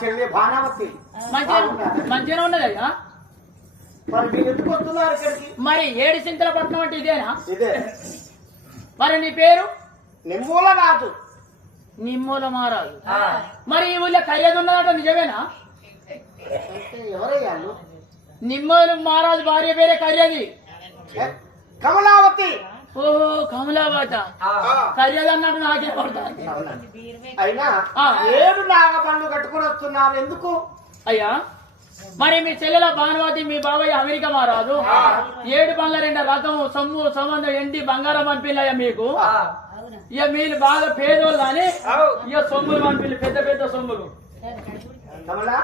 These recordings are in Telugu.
చెల్లి భానావతి మంచిగా ఉన్నది అయ్యా. మరి మీరు ఎందుకు వస్తున్నారు ఇక్కడికి? మరి 7 సింతల పట్నం అంటే ఇదేనా? ఇదే. మరి నీ పేరు? నిమ్మూల రాజు. నిమ్మూల మహారాజు. మరి ఈ ఊళ్ళో ఖర్యాదు ఉన్నదట నిజమేనా? ఎవరయ్యాళ్ళు? నిమ్మూల మహారాజు భార్య పేరే ఖర్యాది. కమలావతి. ఓహో కమలావత. ఖర్యాదు అన్నట్టు నాకే పడుతుంది. అయినా 7 నాగబండ్లు కట్టుకుని వస్తున్నారు ఎందుకు? అయ్యా మరి మీ చెల్లెల భానువతి మీ బాబాయ్ అమెరికా మహారాజు 7 బండ్ల 2 రకము సొమ్ము సంబంధం ఎండి బంగారం పంపిల్లయ్యా మీకు. ఇక మీరు బాగా పేదోళ్ళు అని ఇక సొమ్ములు పంపిల్లు, పెద్ద పెద్ద సొమ్ములు. కమలా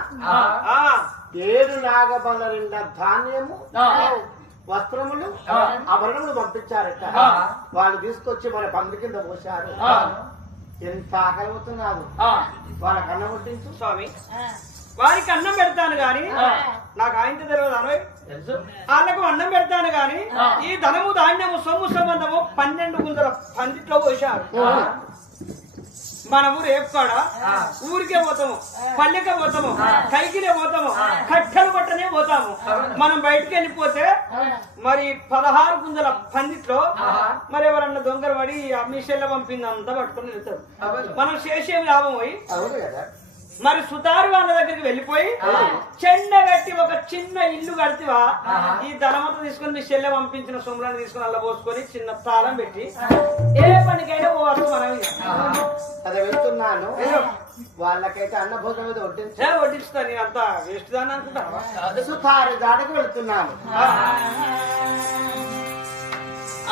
7 నాగబండ్ల 2 ధాన్యము వస్త్రములు ఆభరణములు పంపించారట. వాళ్ళు తీసుకొచ్చి మన పంది కింద పోశారు. ఎంత ఆకలి అవుతున్నారు. వాళ్ళకి అన్నం వడ్డించు స్వామి. వారికి అన్నం పెడతాను గాని నాకు ఆయనతో తెలియదు అనవై. వాళ్ళకు అన్నం పెడతాను గాని ఈ ధనము ధాన్యము సొమ్ము సంబంధము 12 గుంజల పందిట్లో పోశారు. మనము రేపు కాడ ఊరికే పోతాము, పల్లెకే పోతాము, కైకిలే పోతాము, కట్టెలు పట్టనే పోతాము. మనం బయటికి వెళ్ళిపోతే మరి 16 గుంజల పందిట్లో మరి ఎవరన్నా దొంగలు పడి మీ చెల్లె పంపింది అంతా పట్టుకుని వెళ్తారు. మనం చేసేవి లాభం పోయి మరి సుతారు వాళ్ళ దగ్గరికి వెళ్ళిపోయి చెండ కట్టి ఒక చిన్న ఇల్లు కడితివా ఈ ధనమంతా తీసుకుని మీ చెల్లె పంపించిన సొమ్ములను తీసుకుని అల్ల పోసుకొని చిన్న తాళం పెట్టి ఏ పనికైనా పోవచ్చు. మనం అదే వెళ్తున్నాను. వాళ్ళకైతే అన్న భోజనం మీద వడ్డిస్తా. నేను అంతా వేస్ట్ దాన్ని అనుకుంటా. సుతారు దాడికి వెళ్తున్నాను.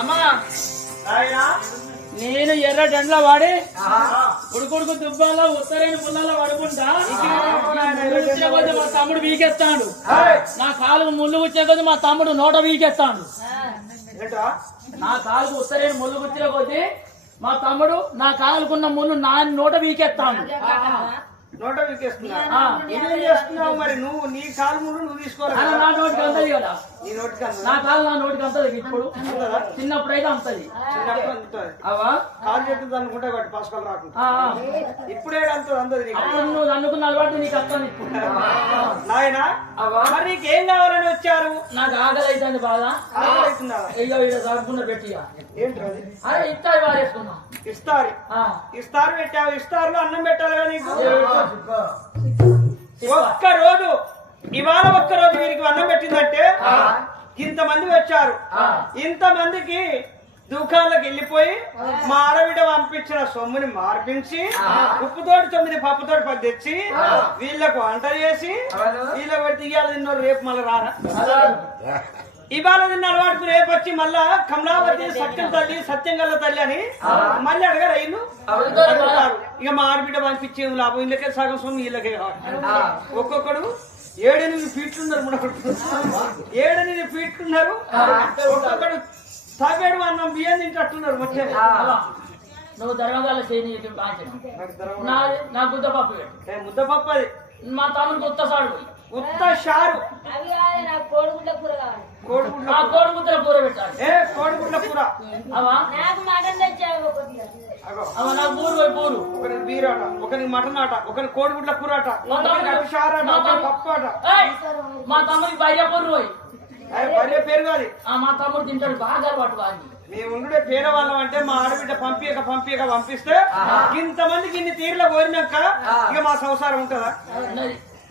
అమ్మా నేను ఎర్ర డండ్ల వాడి ఉడుకుడుకు దుబ్బాలో ఉత్తరైన పుల్లలో పడుకుంటా. వచ్చే కొద్ది మా తమ్ముడు వీకెత్తాడు. నా కాలుకు ముళ్ళు గుచ్చే కొద్ది మా తమ్ముడు నోట వీకెత్తాడు. నా కాలుకు ఉత్తరైన ముళ్ళు గుచ్చిన కొద్ది మా తమ్ముడు నా కాలుకున్న ముళ్ళు నా నోట వీకెత్తాడు. నోట వీకేస్తున్నావు. మరి నువ్వు నీ కాలు ముందు నువ్వు తీసుకోవాలి. నా నోటికి అంతది కదా. నీ నోటికి నా కాలు నా నోటికి అంతది. ఇప్పుడు చిన్నప్పుడు అయితే అంతది. అవా కాలు చెట్టు అనుకుంటే వాటి పసుకలు రాకుండా ఇప్పుడే అందది. నువ్వు అనుకున్న అలవాటు నీకు వస్తాను ఇప్పుడు. నాయన మరి నీకేం కావాలని వచ్చారు? నాకు ఆకలి అవుతుంది బాగా. పెట్టి అరే ఇస్తారు వారేసుకున్నా. ఇస్తారు పెట్టావు. ఇస్తారులో అన్నం పెట్టాలి కదా నీకు. ఒక్కరోజు ఇవాళ ఒక్కరోజు వీరికి అన్నం పెట్టిందంటే ఇంతమంది వచ్చారు. ఇంతమందికి దుకాణాలకు వెళ్ళిపోయి మా ఆడబిడ్డ పంపించిన సొమ్ముని మార్పించి ఉప్పుతోటి 9 పప్పుతోటి 10 తెచ్చి వీళ్ళకు వంట చేసి వీళ్ళకి పెట్టి ఇవాళ తిన్నారు రేపు మళ్ళీ రారా. ఇవాళ తిన్న అలవాటుకు రేపు వచ్చి మళ్ళా కమలావతి సత్యం తల్లి సత్యం గల్ల తల్లి అని మళ్ళీ అడగారు. ఇల్లు ఇక మా ఆడబిడ్డ పంపించే లాభం ఇళ్ళకే సగం సొమ్ము వీళ్ళకే కావాలి. ఒక్కొక్కడు 7-8 ఫీట్లున్నారు. 7-8 ఫీట్లున్నారు. ఒక్కొక్కడు తగడు అన్నం బియ్యం తింటున్నారు. వచ్చే నువ్వు ధర్మగాల చేయని నా ముద్దపప్పు ముద్దపప్పు అది మా తమ్ముడికి ఉత్తసాడు షారు కోడిగుడ్ల కూర పెట్టాలి. కోడిగుడ్ల కూర నాకు బూరు పోయి బూరు. ఒకరికి బీరాట, ఒకరికి మటన్ ఆట, ఒకరికి కోడిగుడ్ల కూర ఆట, షారాట, పప్పు ఆట. మా తమ్ముడికి భార్య బూరు పోయి భార్య పేరు కాదు. మా తమ్ముడు తింటాడు బాగా అలవాటు వాడిని. మేము ఉండే పేద వాళ్ళం అంటే మా ఆడబిడ్డ పంపిస్తే ఇంతమందికి ఇన్ని తీర్ల కోరినాక ఇక మా సంసారం ఉంటుందా?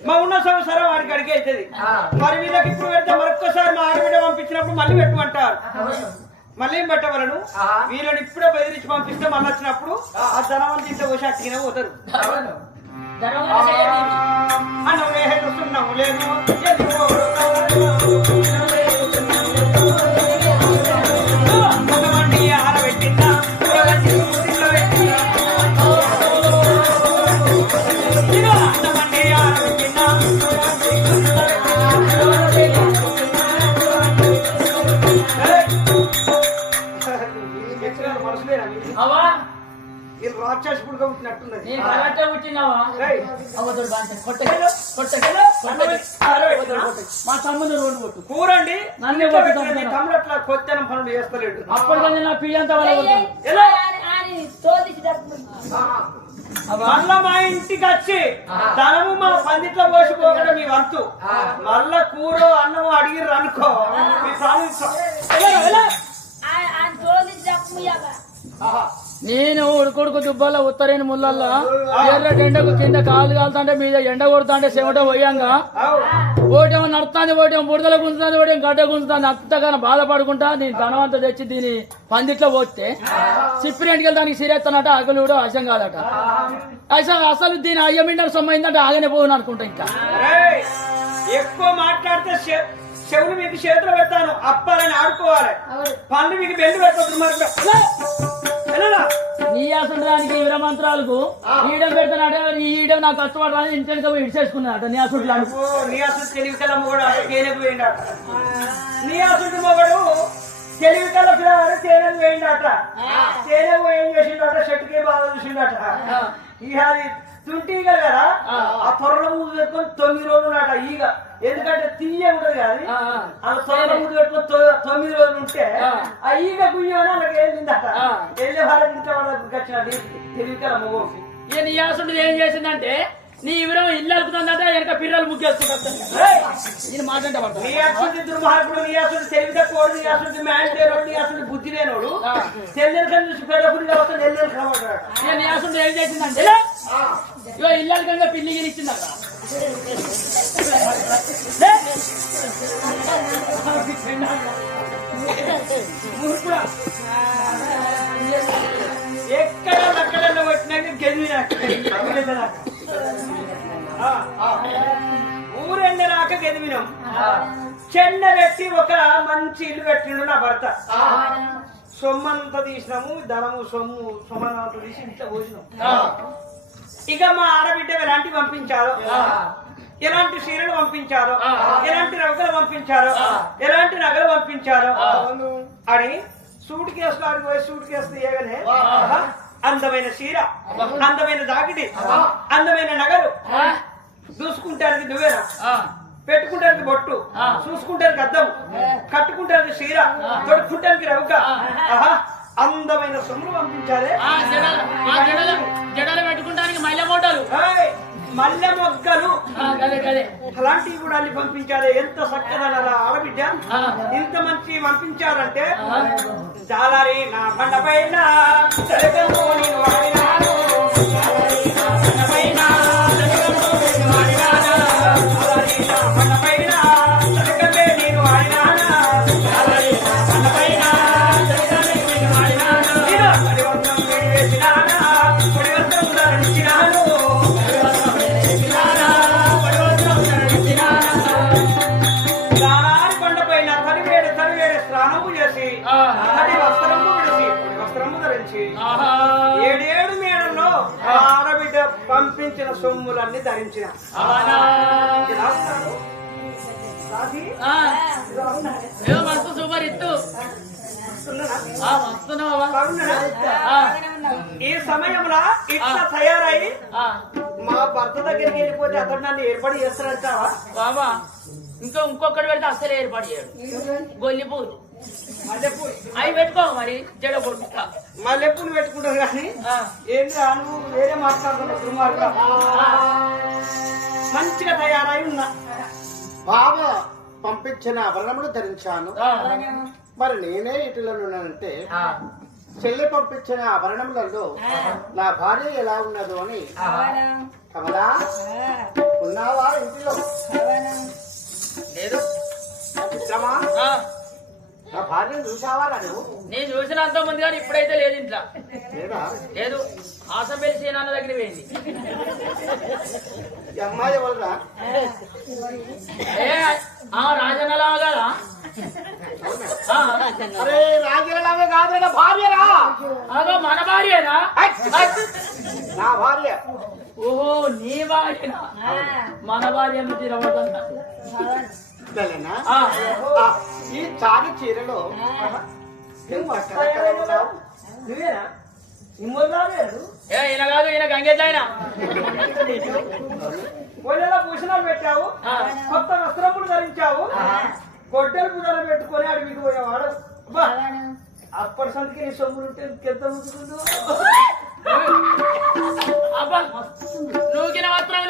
మా ఉన్న సంవత్సరం వాడికి అడిగి అవుతుంది. మరి వీళ్ళకి ఇప్పుడు పెడితే మరొక్కసారి మా ఆడబిడ్డ పంపించినప్పుడు మళ్ళీ పెట్టమంటారు. మళ్ళీ పెట్టవలను. వీళ్ళని ఇప్పుడే బెదిరించి పంపిస్తే మళ్ళీ వచ్చినప్పుడు ఆ ధనవంతి ఇంట్లో పోసి అట్టిగిన పోతారు. ఆరబెట్టిందా రాక్షసి పుడుక పుట్టినట్టున్నది. మా తమ్ముడు రోడ్డు కొట్టు కూరండి. నన్ను తమ్ముడు అట్లా కొత్తనం పనులు చేస్తలేడు. అప్పటికన్నా నా పిల్లంతా మళ్ళా మా ఇంటికి వచ్చి ధనము మా పందిట్లో పోసుకోకుండా మీ వంతు మళ్ళా కూర అన్నం అడిగిర్రు అనుకో మీ ప్రాణం నేను ఉడుకొడుకు దుబ్బాల ఉత్తరేని ముళ్ళల్లా ఎర్రటి ఎండకు కింద కాలు కాలుతుంటే మీద ఎండ కొడుతుంటే చెమట పోయాంగా ఓటేమో నడుస్తుంది ఓటేమో బుడదల గుంజుతుంది ఓటేమో గడ్డ గుంజుతుంది అంతగానో బాధపడుకుంటా నేను ధనవంతా తెచ్చి దీని పందిట్లో పోతే చిప్పిరెంటికి దానికి సిరేస్తానట అగలుడు అశం కాదట అసలు దీని అయ్యమిండలు సొమ్మైందంటే ఆగనే పోను అనుకుంటా ఇంకా ఎక్కువ మాట్లాడితే చెవులు మీకు చేతులు పెడతాను అప్పాలని ఆడుకోవాలి పళ్ళు మీకు బెండు పెట్టదు మరి నీ అసలు దానికి విరమంత్రాలకు ఈడం పెడతానట ఈ ఈడం నాకు కష్టపడాలని ఇంటికి పోయి ఇడిచేసుకున్నాడట నీ అసలు నీ అసలు తెలివి కల మొగడు తేనెకు పోయిండట నీ అసలు మొగడు తెలివి కల పిల్లవాడు తేనెకు పోయిండట తేనెకు ఏం చేసిండట చెట్టుకే బాగా చూసిండట ఇక అది తుంటీగలు కదా ఆ త్వరలో ముందు పెట్టుకొని 9 రోజులు ఉన్నాట ఈగ ఎందుకంటే తీయ ఉంటది కానీ అలా త్వరలో ముందు పెట్టుకొని 9 రోజులు ఉంటే ఆ ఈగ గుయ్యమని అలాగే వెళ్ళిందట వెళ్ళే వాళ్ళకి ఇంట్లో వాళ్ళకి వచ్చిన తెలివికల మొగ ఇక నీ అసలు ఏం చేసిందంటే నీ వివరం ఇల్లు అలుకుతుందంటే వెనక పిల్లలు ముగ్గేసుకుంటా నేను మాట్లాడే పడతాను నీ అసలు దుర్మార్గుడు నీ అసలు తెలివి తక్కువడు నీ అసలు మ్యాన్ లేనోడు నీ అసలు బుద్ధి లేనోడు తెల్లెలు చూసి పెద్దపుడి కాబట్టి నెల్లెలు కనబడ్డాడు ఇక నీ అసలు ఏం చేసిందంటే ఇగో ఇల్లు అలకంగా పిల్లి గిరి ఇచ్చిందట ఎక్కడ అక్కడ కొట్టినాక గెదివినా ఊరెళ్ళినాక గెదివినాం చెన్న పెట్టి ఒక మంచి ఇల్లు కట్టిండు నా భర్త సొమ్మంతా తీసినాము ధనము సొమ్మంతా తీసి ఇంట్లో పోసినాం ఇక మా ఆడబిడ్డ ఎలాంటి పంపించారో ఎలాంటి చీరలు పంపించారో ఎలాంటి రవ్వలు పంపించారో ఎలాంటి నగలు పంపించారో అని సూట్ కేసులు ఆడిపోయి సూట్ కేసు తీయగానే అందమైన చీర అందమైన జాకెట్ అందమైన నగలు చూసుకుంటానికి నువ్వేనా పెట్టుకుంటానికి బొట్టు చూసుకుంటానికి అద్దం కట్టుకుంటానికి చీర తొడుక్కుంటానికి రవ్వ అందమైన సొమ్ములు పంపించాలి జడలు పెట్టుకుంటానికి మల్లె మోటాలు మల్లె మొగ్గలు అలాంటివి కూడా అన్ని పంపించాలి ఎంత చక్కదనాల ఆడబిడ్డ ఇంత మంచి పంపించారంటే జాలరి నా బండ పైన ఏడేడు మేడల్లో ఆడబిడ్డ పంపించిన సొమ్ములన్నీ ధరించిన మస్తు సూపర్ ఇత్తు ఈ సమయంలో ఇట్లా తయారై మా భర్త దగ్గరికి వెళ్ళిపోతే అతను నన్ను ఏర్పాటు చేస్తారంటావా బాబా ఇంకొకటి పెడితే అసలు ఏర్పాటు చేయడు గొల్లిపూలు మల్లెపూలు అవి పెట్టుకో మరి జడ కొట్టుకుంటా మల్లెపూలు పెట్టుకుంటారు కానీ ఏంటో నువ్వు వేరే మాట్లాడుతున్నావు దుర్మార్గ మంచిగా తయారై ఉన్నా బాబా పంపించిన ఆభరణములు ధరించాను మరి నేనే ఇటులో ఉన్నానంటే చెల్లి పంపించిన ఆభరణములలో నా భార్య ఎలా ఉన్నదో అని కమలా ఉన్నావా ఇంటిలో లేదు మిత్రమా నా భార్యను చూసావా నువ్వు నేను చూసినంత మంది కానీ ఇప్పుడైతే లేదు ఇంట్లో లేదా లేదు ఆసంబెల్లి సీనాన్న దగ్గర పోయింది ఈ అమ్మాయి ఎవరురా రాజన్నలా కదా అరే రాజులవే కాదు భార్యరా అదో మన భార్యనా నా భార్య ఓహో నీ భార్యనా మన భార్య తిరగబడుతున్నా ఈ చాలి చీరలో నువ్వేనా సింహరాలేదు ఈయన కాదు ఈయన గంగెట్లయినా పొయ్యిలో భూషణాలు పెట్టావు కొత్త వస్త్రములు ధరించావు గొడ్డలు బుడలు పెట్టుకొని అడిగికి పోయేవాడు అప్పటి సందికి నీ సొమ్ములు ఉంటే ఇంకెంత ముందుకుందో అబ్బా నూకిన వస్త్రం